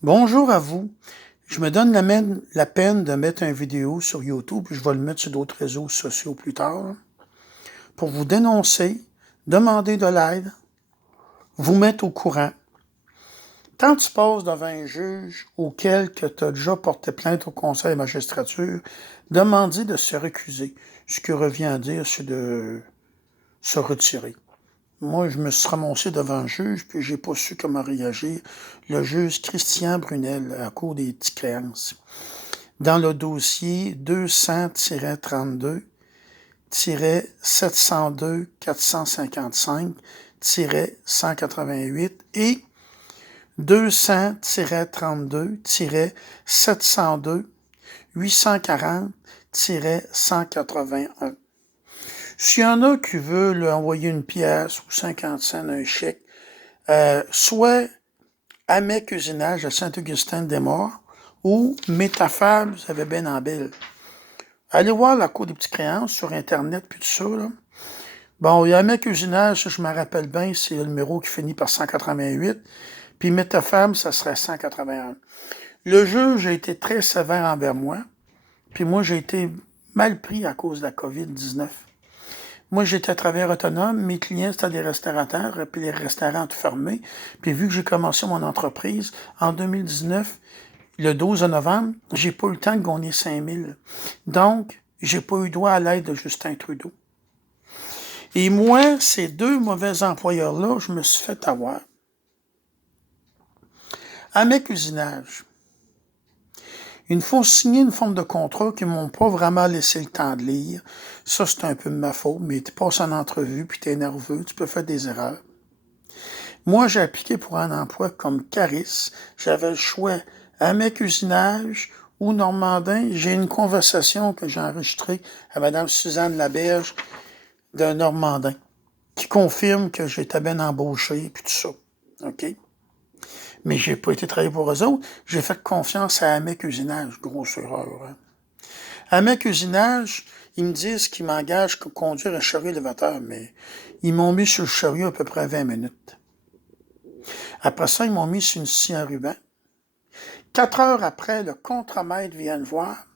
Bonjour à vous. Je me donne la peine de mettre une vidéo sur YouTube, puis je vais le mettre sur d'autres réseaux sociaux plus tard, pour vous dénoncer, demander de l'aide, vous mettre au courant. Quand tu passes devant un juge auquel tu as déjà porté plainte au conseil de magistrature, demandez de se récuser. Ce qui revient à dire, c'est de se retirer. Moi, je me suis ramassé devant un juge, puis j'ai pas su comment réagir. Le juge Christian Brunel, à cause des petites créances. Dans le dossier 200-32-455-188 et 200-32-702-840-181. S'il y en a qui veulent lui envoyer une pièce ou 50 cents, un chèque, soit à mes cuisinages à Saint-Augustin-des-Morts ou Métafable, vous avez bien en belle. Allez voir la Cour des petites créances sur Internet, puis tout ça, là. Bon, il y a mes cuisinages, ça, je me rappelle bien, c'est le numéro qui finit par 188, puis Métafable, ça serait 181. Le juge a été très sévère envers moi, puis moi, j'ai été mal pris à cause de la COVID-19. Moi, j'étais travailleur autonome, mes clients, c'était des restaurateurs, puis les restaurants tout fermés. Puis vu que j'ai commencé mon entreprise en 2019, le 12 novembre, j'ai pas eu le temps de gagner 5000. Donc, j'ai pas eu droit à l'aide de Justin Trudeau. Et moi, ces deux mauvais employeurs-là, je me suis fait avoir. À mes cuisinages, ils font signer une forme de contrat qu'ils m'ont pas vraiment laissé le temps de lire. Ça, c'est un peu de ma faute, mais tu passes en entrevue, puis t'es nerveux, tu peux faire des erreurs. Moi, j'ai appliqué pour un emploi comme cariste. J'avais le choix à mes cuisinages ou Normandin. J'ai une conversation que j'ai enregistrée à Mme Suzanne Laberge de Normandin qui confirme que j'étais bien embauché puis tout ça. OK? Mais j'ai pas été travailler pour eux autres. J'ai fait confiance à mes cuisinages. Grosse erreur. Hein? À mes cuisinages, ils me disent qu'ils m'engagent pour conduire un chariot élévateur, mais ils m'ont mis sur le chariot à peu près 20 minutes. Après ça, ils m'ont mis sur une scie en ruban. 4 heures après, le contremaître vient me voir.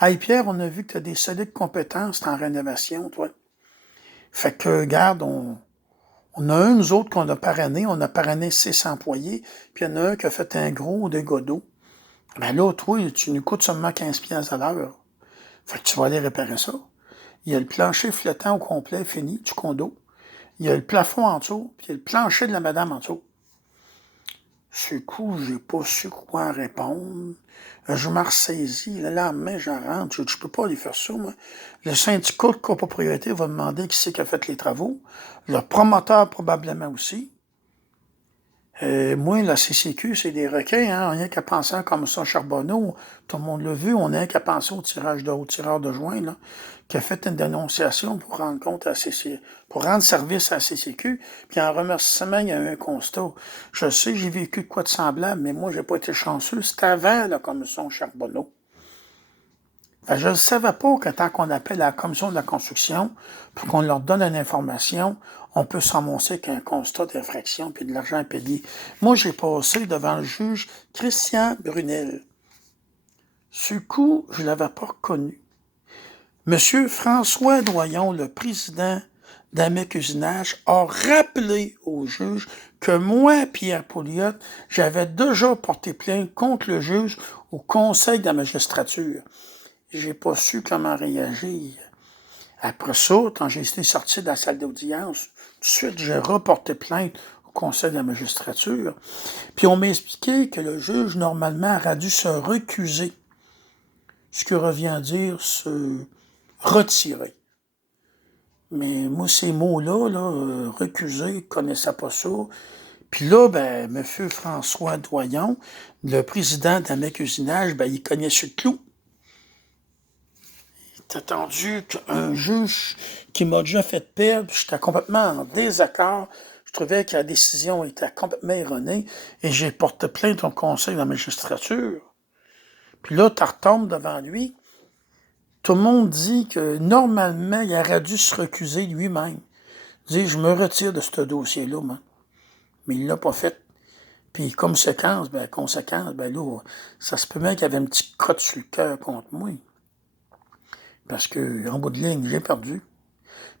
Hey Pierre, on a vu que tu as des solides compétences en rénovation, toi. Fait que, regarde, on a un, nous autres, qu'on a parrainé. On a parrainé 6 employés. Puis il y en a un qui a fait un gros dégât d'eau. Ben là, toi, tu nous coûtes seulement 15 piastres à l'heure. Fait que tu vas aller réparer ça. Il y a le plancher flottant au complet fini du condo. Il y a le plafond en dessous, puis il y a le plancher de la madame en dessous. Ce coup, j'ai pas su quoi répondre. Je me ressaisis. Le lendemain, j'en rentre. Je peux pas aller faire ça, moi. Le syndicat de copropriété va demander qui c'est qui a fait les travaux. Le promoteur, probablement aussi. Moi, la CCQ, c'est des requins, hein. On n'a qu'à penser comme ça, Charbonneau. Tout le monde l'a vu. On n'a qu'à penser au tireur de joint, là, qui a fait une dénonciation pour rendre compte à pour rendre service à la CCQ. Puis en remerciement, il y a eu un constat. Je sais, j'ai vécu de quoi de semblable, mais moi, j'ai pas été chanceux. C'était avant la commission Charbonneau. Fait que je ne savais pas que tant qu'on appelle à la commission de la construction pour qu'on leur donne une information, on peut s'annoncer qu'un constat d'infraction puis de l'argent payé. Moi, j'ai passé devant le juge Christian Brunel. Ce coup, je ne l'avais pas reconnu. Monsieur François Doyon, le président d'Amet Cuisinage, a rappelé au juge que moi, Pierre Pouliot, j'avais déjà porté plainte contre le juge au Conseil de la magistrature. J'ai pas su comment réagir. Après ça, quand j'ai été sorti de la salle d'audience, tout de suite, j'ai reporté plainte au Conseil de la magistrature. Puis on m'a expliqué que le juge, normalement, aurait dû se recuser. Ce qui revient à dire se retirer. Mais moi, ces mots-là, recuser, je ne connaissais pas ça. Puis là, ben, M. François Doyon, le président d'Amet Cuisinage, ben, il connaissait le clou. C'est attendu qu'un juge qui m'a déjà fait perdre, j'étais complètement en désaccord. Je trouvais que la décision était complètement erronée et j'ai porté plainte au conseil de la magistrature. Puis là, tu retombes devant lui. Tout le monde dit que normalement, il aurait dû se recuser lui-même. Il dit, je me retire de ce dossier-là, moi. Mais il l'a pas fait. Puis conséquence, ben là, ça se peut bien qu'il y avait un petit cote sur le cœur contre moi. Parce que, en bout de ligne, j'ai perdu.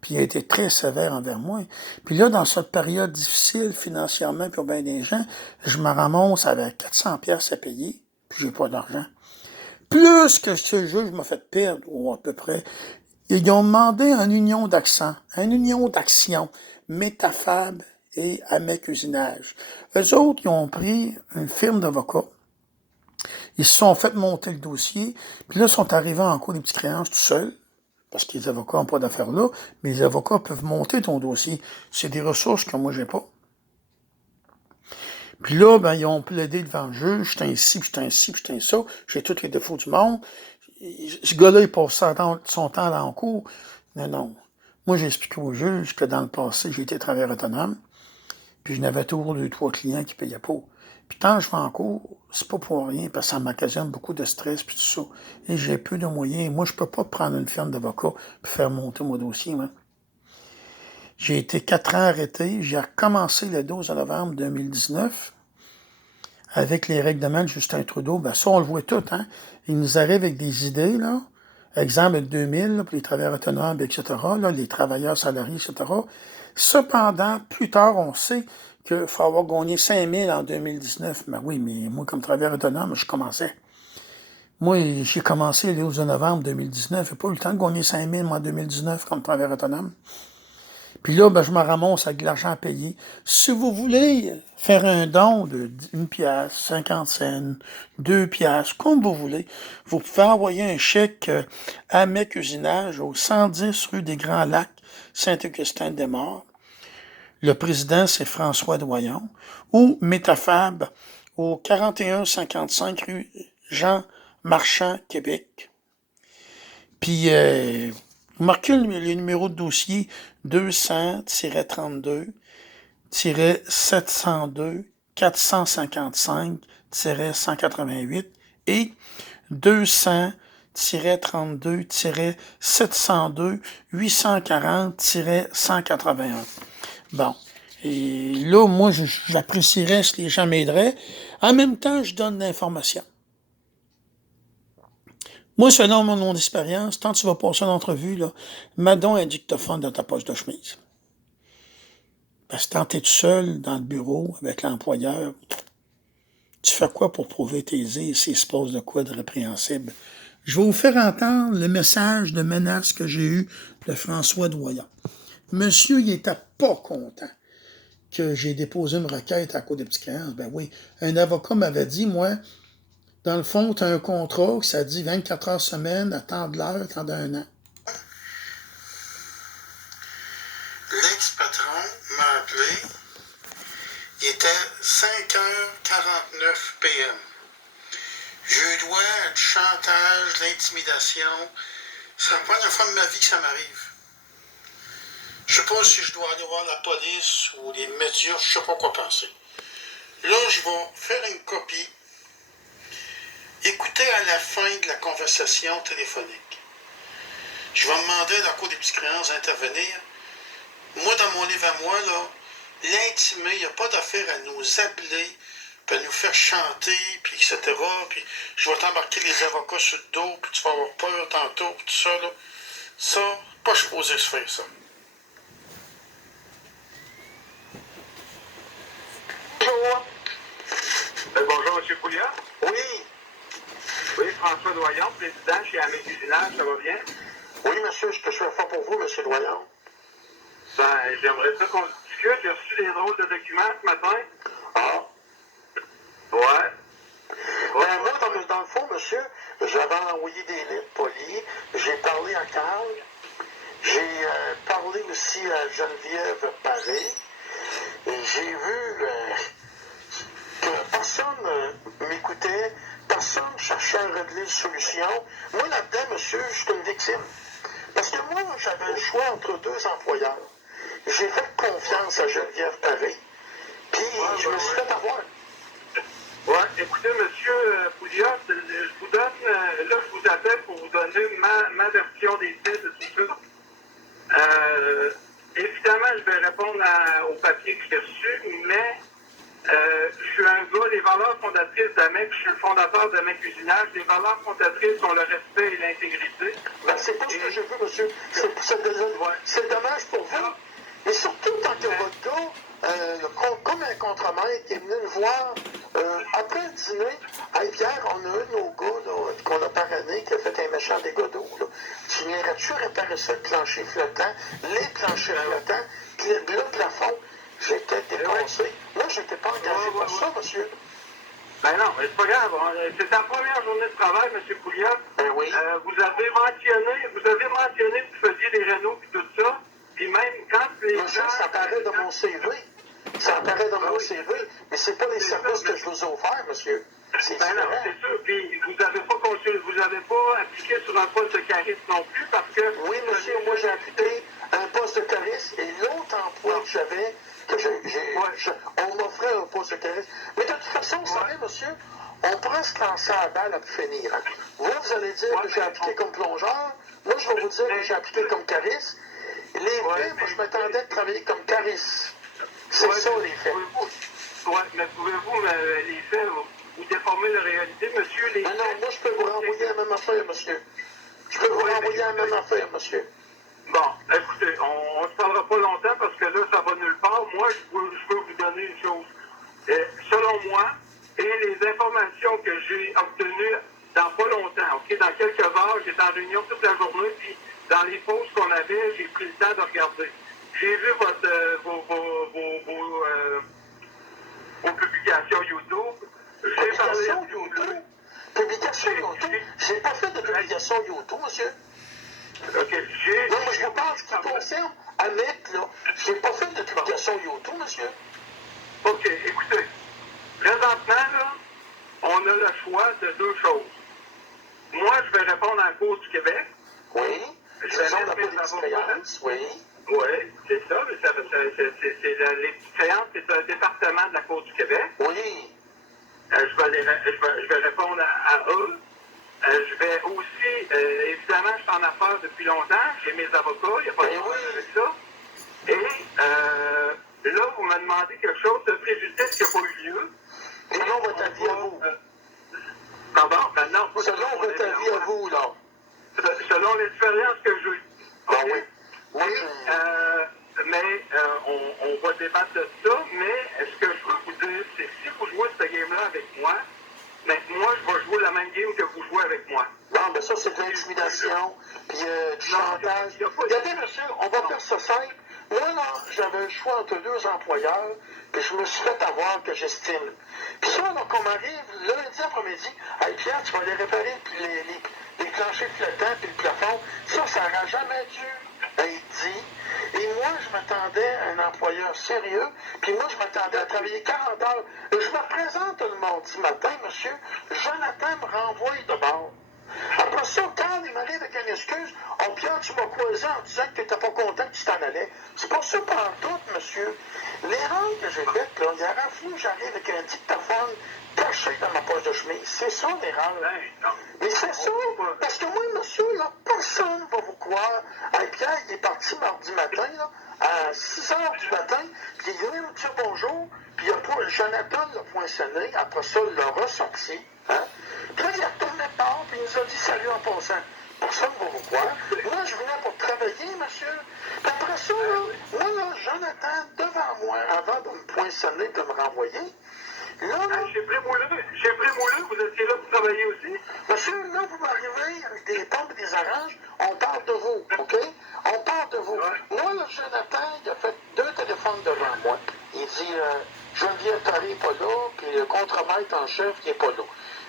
Puis il a été très sévère envers moi. Puis là, dans cette période difficile financièrement pour bien des gens, je me ramasse avec 400 pièces à payer, puis j'ai pas d'argent. Plus que ce juge m'a fait perdre, ou à peu près, ils ont demandé une union d'accent, une union d'action, Métafab et Amec Usinage. Eux autres, ils ont pris une firme d'avocats. Ils se sont fait monter le dossier, puis là, ils sont arrivés en cours des petites créances tout seuls, parce que les avocats n'ont pas d'affaires là, mais les avocats peuvent monter ton dossier. C'est des ressources que moi, j'ai pas. Puis là, ben, ils ont plaidé devant le juge, j'étais ainsi, puis j'étais ainsi, puis j'étais ça, j'ai tous les défauts du monde. Ce gars-là, il passe son temps dans le cours. Non, non. Moi, j'ai expliqué au juge que dans le passé, j'ai été travailleur autonome, puis je n'avais toujours 2-3 clients qui payaient pas. Puis quand je vais en cours, c'est pas pour rien, parce que ça m'occasionne beaucoup de stress, puis tout ça. Et j'ai peu de moyens. Moi, je peux pas prendre une firme d'avocat puis faire monter mon dossier, moi. J'ai été 4 ans arrêté. J'ai recommencé le 12 novembre 2019 avec les règlements de Justin Trudeau. Ben ça, on le voit tout, hein. Il nous arrive avec des idées, là. Exemple, 2000, là, pour les travailleurs autonomes, etc., là, les travailleurs salariés, etc. Cependant, plus tard, on sait qu'il faut avoir gagné 5000 en 2019. Ben oui, mais moi, comme travailleur autonome, je commençais. Moi, j'ai commencé le 12 novembre 2019. J'ai pas eu le temps de gagner 5000 en 2019 comme travailleur autonome. Puis là, ben, je me ramasse avec de l'argent à payer. Si vous voulez faire un don de 1 pièce, 50 cents, 2 pièces, comme vous voulez, vous pouvez envoyer un chèque à Mec Usinage au 110 rue des Grands Lacs, Saint-Augustin-des-Maures. Le président, c'est François Doyon. Ou Métafab au 4155 rue Jean Marchand, Québec. Puis, marquez le numéro de dossier 200-32-702-455-188 et 200-32-702-840-181. Bon. Et là, moi, j'apprécierais si les gens m'aideraient. En même temps, je donne l'information. Moi, selon mon expérience, quand tu vas passer une entrevue, là, mets donc un dictaphone dans ta poche de chemise. Parce que quand tu es tout seul dans le bureau avec l'employeur, tu fais quoi pour prouver tes idées s'il se passe de quoi de répréhensible? Je vais vous faire entendre le message de menace que j'ai eu de François Doyon. Monsieur, il était pas content que j'ai déposé une requête à la Cour des petites créances. Ben oui, un avocat m'avait dit, moi, dans le fond, tu as un contrat que ça dit 24 heures semaine, à temps de l'heure, temps d'un an. L'ex-patron m'a appelé. Il était 5h49 p.m. Je dois du chantage, de l'intimidation. C'est la première fois de ma vie que ça m'arrive. Je sais pas si je dois aller voir la police ou les médias, je sais pas quoi penser. Là, je vais faire une copie. Écoutez à la fin de la conversation téléphonique. Je vais demander à la Cour des petites créances d'intervenir. Moi, dans mon livre à moi, là, l'intimé, il n'y a pas d'affaire à nous appeler, puis à nous faire chanter, puis etc. Puis je vais t'embarquer les avocats sur le dos, puis tu vas avoir peur tantôt, puis tout ça, là. Ça, pas supposé se faire, ça. Bonjour. Bonjour, M. Pouliot. Oui. Oui, François Doyon, président chez Amec Usinage, ça va bien? Oui, monsieur, je peux faire fort pour vous, monsieur Doyon. Ben, j'aimerais ça qu'on discute. J'ai reçu des drôles de documents ce matin. Ah. Ouais. Ben, moi, dans le fond, monsieur, j'avais envoyé des lettres polies, j'ai parlé à Carl, j'ai parlé aussi à Geneviève Paré, et j'ai vu que personne m'écoutait, personne cherchait à régler une solution. Moi, là-dedans, monsieur, je suis une victime. Parce que moi, j'avais le choix entre deux employeurs. J'ai fait confiance à Geneviève Paré, puis je me suis fait avoir. Ouais, écoutez, M. Pouliot, je vous donne, là, je vous appelle pour vous donner ma version des faits de tout ça. Évidemment, je vais répondre au papier que j'ai reçu, mais je suis un gars, les valeurs fondatrices d'AMEC, je suis le fondateur d'AMEC Usinage, les valeurs fondatrices sont le respect et l'intégrité. Ben, c'est pas ce que je veux, monsieur. C'est dommage pour vous. Mais surtout quand il y a votre gars, comme un contremaître, qui est venu me voir après le dîner. Hey Pierre, on a un de nos gars là, qu'on a parrainé qui a fait un méchant dégât d'eau. Tu viendrais-tu réparer ça, le plancher flottant, les planchers flottants, le plafond? J'étais dépassé. Moi, je n'étais pas engagé pour ça, monsieur. Ben non, mais c'est pas grave. C'est ta première journée de travail, M. Pouliot. Ben oui. Vous avez mentionné que vous faisiez des rénaux et tout ça. Puis même quand les monsieur, gens... ça apparaît dans mon CV. Ça apparaît dans mon CV. Mais c'est pas les services ça, que je vous ai offerts, monsieur. C'est ben non, différent. c'est sûr. Puis vous avez pas appliqué sur un poste de charisme non plus parce que... Oui, monsieur, moi j'ai appliqué un poste de charisme et l'autre emploi que j'avais, on m'offrait un poste de charisme. Mais de toute façon, vous savez, monsieur, on pourrait se lancer à la balle à finir. Hein. Vous allez dire que j'ai appliqué comme plongeur. Moi, je vais vous dire que j'ai appliqué comme charisme. Les faits, moi, je m'attendais à travailler comme charisme. C'est ça, les faits. Oui, mais pouvez-vous, les faits, vous déformer la réalité, monsieur? Non, moi, je peux vous renvoyer la même affaire, monsieur. Je peux vous renvoyer la même affaire, monsieur. Bon, écoutez, on ne se parlera pas longtemps parce que là, ça va nulle part. Moi, je peux vous donner une chose. Selon moi, et les informations que j'ai obtenues dans pas longtemps, OK, dans quelques heures, j'étais en réunion toute la journée, puis dans les pauses qu'on avait, j'ai pris le temps de regarder. J'ai vu vos publications YouTube. J'ai parlé à YouTube? Publication YouTube? J'ai pas fait de publication YouTube, monsieur. OK, non, mais je vous parle ce qui concerne AMEC, là. J'ai pas fait de publication YouTube, monsieur. OK, écoutez. Présentement, là, on a le choix de deux choses. Moi, je vais répondre à la Cour du Québec. Oui. Je vais mettre mes avocats. Oui. Oui, c'est ça. Mais les petites créances, c'est un département de la Cour du Québec. Oui. Je vais répondre à eux. Je vais aussi, évidemment, je suis en affaires depuis longtemps. J'ai mes avocats, il n'y a pas de problème avec ça. Et là, vous me demandez quelque chose de préjudice qui n'a pas eu lieu. Selon votre avis à vous. Pardon? Ben non. Selon votre avis à vous, là. Selon l'expérience que j'ai. Ah oui. Oui. Mais on va débattre de ça. Mais ce que je veux vous dire, c'est que si vous jouez cette game-là avec moi, mais moi, je vais jouer la même game que vous jouez avec moi. Non, mais ça, c'est de l'intimidation, puis du chantage. Regardez, monsieur, on va faire ça simple. Moi, là, j'avais le choix entre deux employeurs que je me suis fait avoir, que j'estime. Puis ça, là, qu'on m'arrive lundi après-midi, « Hey Pierre, tu vas les réparer, puis les planchers flottants, puis le plafond. » Ça n'aurait jamais dû être dit. Et moi, je m'attendais à un employeur sérieux, puis moi, je m'attendais à travailler 40 heures. Je me présente le mardi matin, monsieur, Jonathan me renvoie de bord. Après ça, quand il m'arrive avec une excuse, « Oh Pierre, tu m'as croisé en disant que tu n'étais pas content que tu t'en allais. » C'est pas ça pantoute, monsieur. L'erreur que j'ai faite, là, il aurait fallu que j'arrive avec un dictaphone caché dans ma poche de chemise. C'est ça l'erreur. Mais c'est ça, parce que moi, monsieur, là, personne ne va vous croire. Hey, Pierre, il est parti mardi matin, là, à 6 heures du matin, puis il est venu me dire bonjour, puis Jonathan l'a poinçonné, après ça, il l'a ressorti, hein. Puis là, il est retourné de bord, puis il nous a dit salut en passant. Personne ne va vous croire. Moi, je venais pour travailler, monsieur. Puis après ça, là, moi, là, Jonathan, devant moi, avant de me poinçonner, de me renvoyer, là, chez Prémouleux, vous étiez là pour travailler aussi? Monsieur, là, vous m'arrivez avec des pompes et des oranges, on parle de vous, OK? On parle de vous. Moi, là, Jonathan, il a fait 2 téléphones devant moi. Il dit, Geneviève Taré n'est pas là, puis le contremaître en chef, il n'est pas là.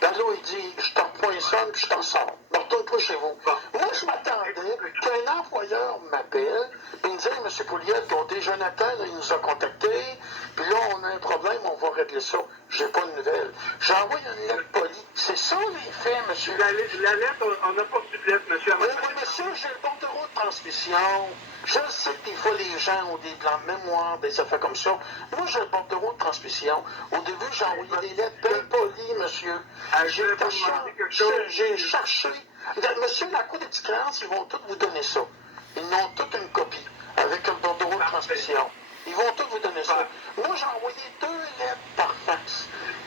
Ben là, il dit, je t'en poinçonne, puis je t'en sors. Retourne-toi chez vous. Moi, je m'attendais qu'un employeur m'appelle, puis il me dit, M. Pouliot, Jonathan, là, il nous a contactés, puis là, on a un problème, on va régler ça. J'ai pas de nouvelles. J'ai envoyé une lettre polie. C'est ça, les faits, monsieur. La lettre, on n'a pas reçu de lettre, monsieur. Oui, monsieur, j'ai le bordereau de transmission. Je sais que des fois, les gens ont des blancs de mémoire, des affaires comme ça. Moi, j'ai le bordereau de transmission. Au début, j'ai envoyé des lettres bien polies, monsieur. J'ai cherché. Monsieur, la Cour des créances, ils vont tous vous donner ça. Ils n'ont toute une copie avec un bordereau de transmission. Ils vont tous vous donner ça. Moi, j'ai envoyé 2 lettres par fax.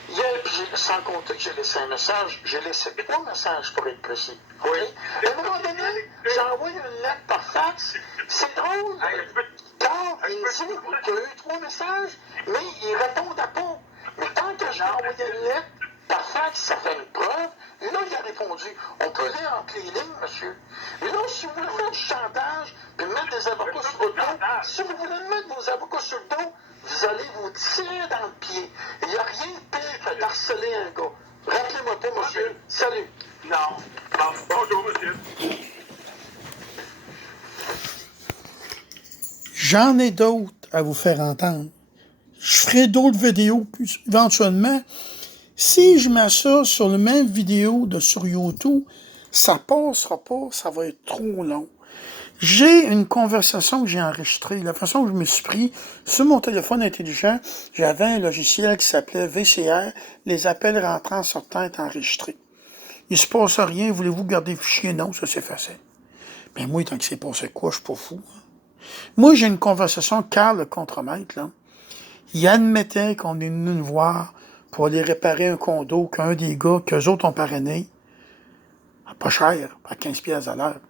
Hier, puis sans compter que j'ai laissé un message, j'ai laissé 3 messages pour être précis. Oui. À un moment donné, j'ai envoyé une lettre par fax. C'est drôle. Quand il me dit qu'il y a eu 3 messages, mais il ne répondait pas. Mais tant que j'ai envoyé une lettre par fax, ça fait une preuve. Là, il a répondu. On peut lire entre les lignes, monsieur. Mais là, si vous voulez faire du chantage, puis mettre des avocats sur votre dos, si vous voulez mettre vos avocats sur le dos, vous allez vous tirer dans le pied. Il n'y a rien de pire que d'harceler un gars. Rappelez-moi pas, monsieur. Salut. Non. Bon, bonjour, monsieur. J'en ai d'autres à vous faire entendre. Je ferai d'autres vidéos éventuellement. Si je mets ça sur la même vidéo sur YouTube, ça passera pas, ça va être trop long. J'ai une conversation que j'ai enregistrée. La façon que je me suis pris, sur mon téléphone intelligent, j'avais un logiciel qui s'appelait VCR. Les appels rentrants sortants étaient enregistrés. Il se passe rien, voulez-vous garder le fichier? Non, ça c'est facile. Mais moi, tant que c'est passé quoi, je suis pas fou. Hein. Moi, j'ai une conversation avec Carl, le contremaître, là. Il admettait qu'on est venu nous voir pour aller réparer un condo qu'un des gars qu'eux autres ont parrainé, pas cher, à 15 piastres à l'heure.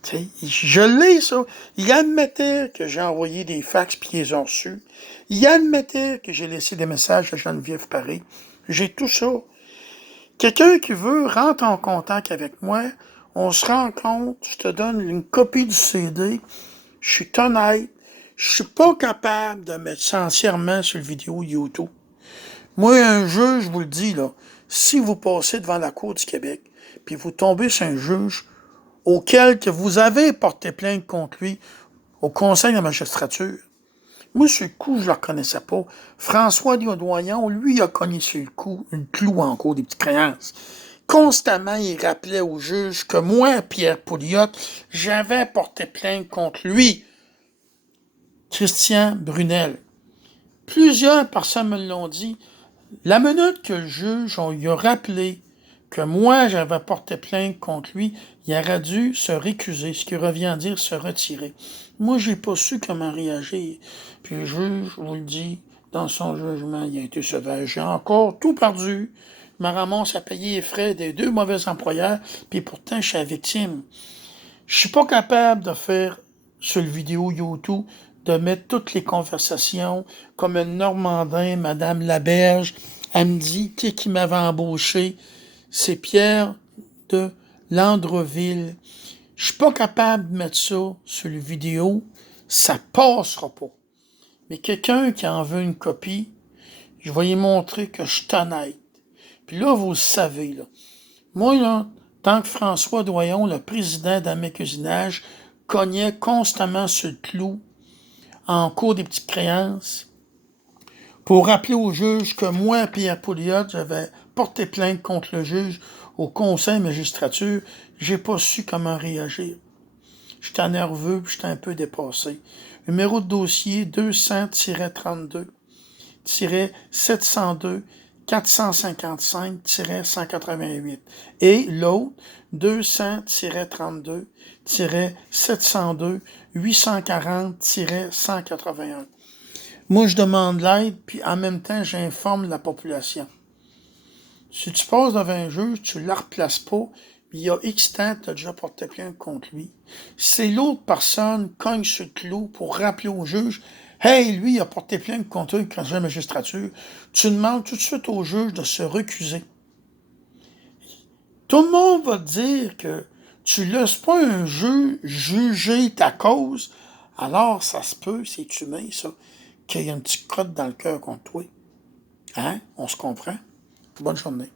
T'sais, je l'ai, ça. Il admettait que j'ai envoyé des fax puis ils les ont reçus. Il admettait que j'ai laissé des messages à Geneviève Paré. J'ai tout ça. Quelqu'un qui veut rentre en contact avec moi, on se rencontre, je te donne une copie du CD, je suis honnête, je suis pas capable de mettre ça entièrement sur le vidéo YouTube. Moi, un juge, je vous le dis, là, si vous passez devant la Cour du Québec, puis vous tombez sur un juge auquel que vous avez porté plainte contre lui au Conseil de la magistrature, moi, sur le coup, je ne le reconnaissais pas. François Doyon, lui, il a cogné sur le coup, une clou en cours des petites créances. Constamment, il rappelait au juge que moi, Pierre Pouliot, j'avais porté plainte contre lui, Christian Brunel. Plusieurs personnes me l'ont dit. La minute que le juge, on lui a rappelé que moi, j'avais porté plainte contre lui, il aurait dû se récuser, ce qui revient à dire se retirer. Moi, j'ai pas su comment réagir. Puis le juge, je vous le dis, dans son jugement, il a été sauvage. J'ai encore tout perdu. Je me ramasse à payer les frais des 2 mauvais employeurs, puis pourtant, je suis la victime. Je suis pas capable de faire sur le vidéo YouTube, de mettre toutes les conversations, comme un Normandin, Madame Laberge, elle me dit qui m'avait embauché. C'est Pierre de Landreville. Je suis pas capable de mettre ça sur le vidéo, ça passera pas. Mais quelqu'un qui en veut une copie, je vais lui montrer que je suis honnête. Puis là, vous le savez, là. Moi, là, tant que François Doyon, le président d'Amec Usinage, cognait constamment sur le clou en cours des petites créances pour rappeler au juge que moi, Pierre Pouliot, j'avais porté plainte contre le juge au Conseil de magistrature, j'ai pas su comment réagir. J'étais nerveux puis j'étais un peu dépassé. Numéro de dossier 200-32-702 455-188. Et l'autre, 200-32-702 840-181. Moi, je demande l'aide, puis en même temps, j'informe la population. Si tu passes devant un juge, tu ne la replaces pas, puis il y a X temps, tu as déjà porté plainte contre lui. C'est l'autre personne cogne sur le clou pour rappeler au juge, hey, lui, il a porté plainte contre lui quand j'ai la magistrature. Tu demandes tout de suite au juge de se recuser. Tout le monde va te dire que tu ne laisses pas un juge juger ta cause, alors ça se peut, c'est humain, ça, qu'il y ait une petite crotte dans le cœur contre toi. Hein? On se comprend? Bonne journée.